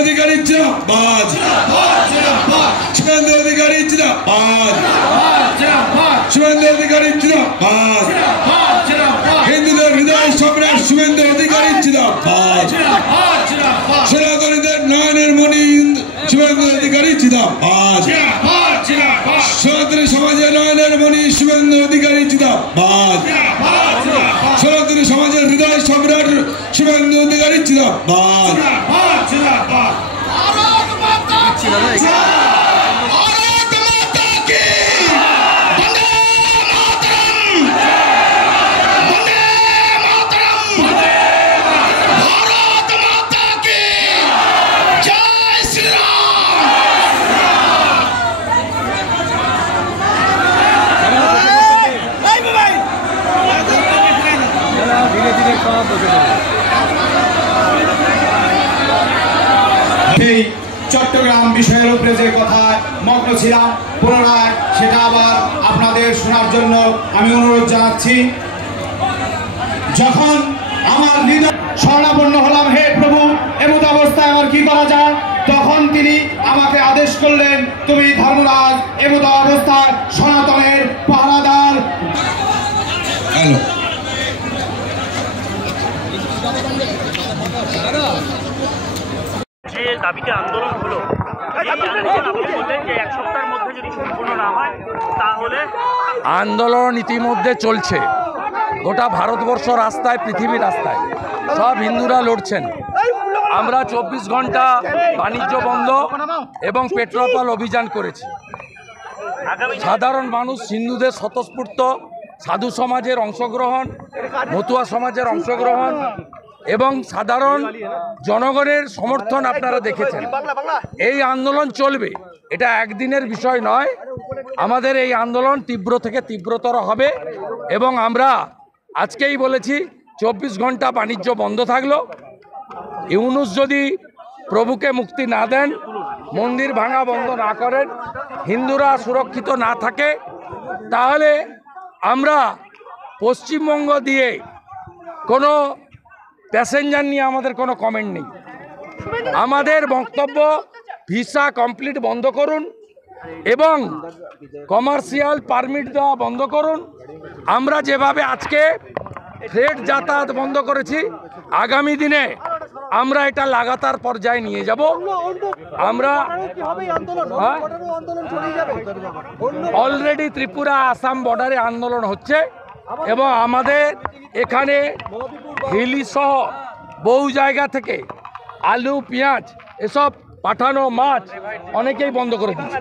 अधिकारी जिंदाबाद, शुभेंदु अधिकारी जिंदाबाद, शुभेंदु अधिकारी जिंदाबाद, हिंदुদের হৃদয় সম্রাট শুভেন্দু অধিকারী জিন্দাবাদ, সনাতনীদের নয়নের মণি শুভেন্দু অধিকারী জিন্দাবাদ, সনাতনী সমাজের নয়নের মণি শুভেন্দু অধিকারী জিন্দাবাদ, সনাতনী সমাজের হৃদয় সম্রাট শুভেন্দু অধিকারী জিন্দাবাদ। চট্টগ্রাম বিষয়ের উপরে যে কথা মগ্ন ছিলাম, পুনরায় সেটা আবার আপনাদের শোনার জন্য আমি অনুরোধ জানাচ্ছি। যখন আমার হৃদয় শরণাপন্ন হলাম, হে প্রভু এমত অবস্থায় আমার কি করা যায়, তখন তিনি আমাকে আদেশ করলেন, তুমি ধর্মরাজ এমত অবস্থায় সনাতনের পাহারাদার। যে দাবিতে আন্দোলন হলো, এক সপ্তাহের মধ্যে যদি সম্পূর্ণ না হয় তাহলে আন্দোলন ইতিমধ্যে চলছে গোটা ভারতবর্ষ রাস্তায়, পৃথিবীর রাস্তায় সব হিন্দুরা লড়ছেন। আমরা 24 ঘন্টা বাণিজ্য বন্ধ এবং পেট্রোপাল অভিযান করেছি। সাধারণ মানুষ, হিন্দুদের স্বতঃস্ফূর্ত সাধু সমাজের অংশগ্রহণ, মতুয়া সমাজের অংশগ্রহণ এবং সাধারণ জনগণের সমর্থন আপনারা দেখেছেন। এই আন্দোলন চলবে, এটা একদিনের বিষয় নয়। আমাদের এই আন্দোলন তীব্র থেকে তীব্রতর হবে এবং আমরা আজকেই বলেছি 24 ঘন্টা বাণিজ্য বন্ধ থাকলো। ইউনূস যদি প্রভুকে মুক্তি না দেন, মন্দির ভাঙা বন্ধ না করেন, হিন্দুরা সুরক্ষিত না থাকে, তাহলে আমরা পশ্চিমবঙ্গ দিয়ে কোনো প্যাসেঞ্জার নিয়ে আমাদের কোনো কমেন্ট নেই। আমাদের বক্তব্য ভিসা কমপ্লিট বন্ধ করুন এবং কমার্শিয়াল পারমিট দেওয়া বন্ধ করুন। আমরা যেভাবে আজকে ফ্রেট যাতায়াত বন্ধ করেছি, আগামী দিনে আমরা এটা লাগাতার পর্যায়ে নিয়ে যাব। আমরা অলরেডি ত্রিপুরা আসাম বর্ডারে আন্দোলন হচ্ছে এবং আমাদের এখানে হিলি সহ বহু জায়গা থেকে আলু, পেঁয়াজ এসব পাঠানো মাছ অনেকেই বন্ধ করে দিচ্ছে।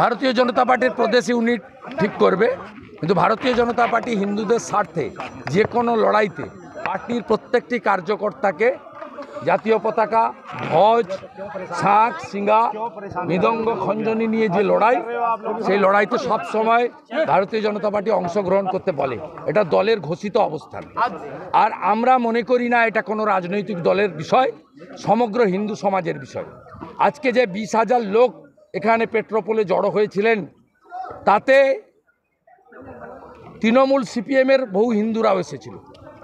ভারতীয় জনতা পার্টির প্রদেশ ইউনিট ঠিক করবে, কিন্তু ভারতীয় জনতা পার্টি হিন্দুদের স্বার্থে যে কোনো লড়াইতে পার্টির প্রত্যেকটি কার্যকর্তাকে জাতীয় পতাকা, ধ্বজ, শাঁখ, সিঙ্গা, মৃদঙ্গ, খঞ্জনি নিয়ে যে লড়াই, সেই লড়াইতে সব সময় ভারতীয় জনতা পার্টি অংশগ্রহণ করতে বলে। এটা দলের ঘোষিত অবস্থান। আর আমরা মনে করি না এটা কোনো রাজনৈতিক দলের বিষয়, সমগ্র হিন্দু সমাজের বিষয়। আজকে যে 20,000 লোক এখানে পেট্রোপোলে জড়ো হয়েছিলেন, তাতে তৃণমূল সিপিএমের বহু হিন্দুরাও এসেছিল।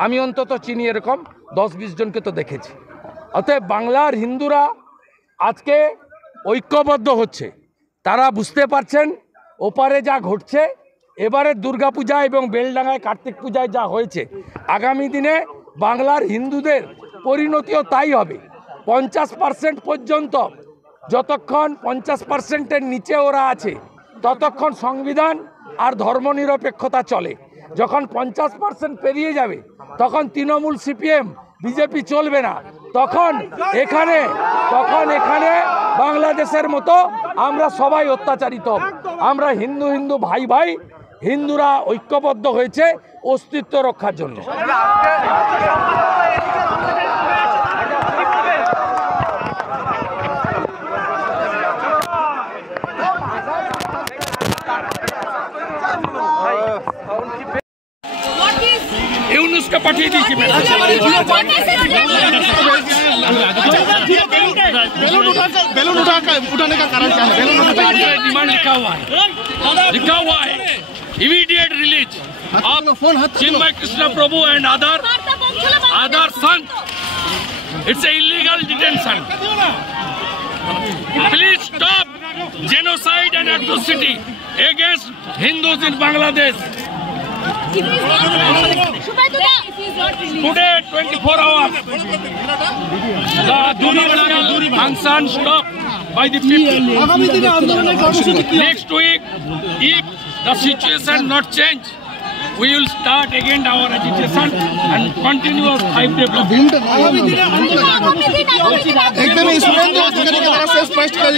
আমি অন্তত চিনি এরকম 10-20 জনকে তো দেখেছি। অতএব বাংলার হিন্দুরা আজকে ঐক্যবদ্ধ হচ্ছে। তারা বুঝতে পারছেন ওপারে যা ঘটছে, এবারে দুর্গাপূজা এবং বেলডাঙ্গায় কার্তিক পূজায় যা হয়েছে, আগামী দিনে বাংলার হিন্দুদের পরিণতিও তাই হবে। 50% পর্যন্ত, যতক্ষণ 50%-এর নিচে ওরা আছে, ততক্ষণ সংবিধান আর ধর্মনিরপেক্ষতা চলে। যখন 50% পেরিয়ে যাবে, তখন তৃণমূল, সিপিএম, বিজেপি চলবে না। তখন এখানে বাংলাদেশের মতো আমরা সবাই অত্যাচারিত। আমরা হিন্দু হিন্দু ভাই ভাই, হিন্দুরা ঐক্যবদ্ধ হয়েছে অস্তিত্ব রক্ষার জন্য। ইউনূসকে পাঠিয়ে দিয়েছি। बैलून उठाने का कारण क्या है? डिमांड लिखा हुआ है immediate release of Chinmay Krishna Prabhu and other sons. It's a illegal detention. Please stop genocide and atrocity against Hindus in Bangladesh. Today, 24 hours, the universal function stopped by the people. Next week, if the situation not change, we will start again our agitation and continue our 5-day block. एकदम सुरेंद्र अधिकारी के द्वारा से स्पष्ट कर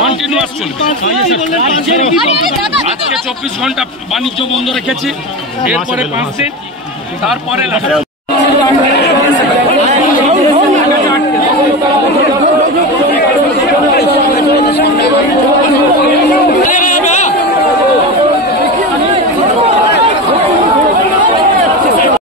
continuous চলবে। আজকে 24 ঘন্টা বাণিজ্য বন্ধ রেখেছি, এরপরে 5 দিন, তারপরে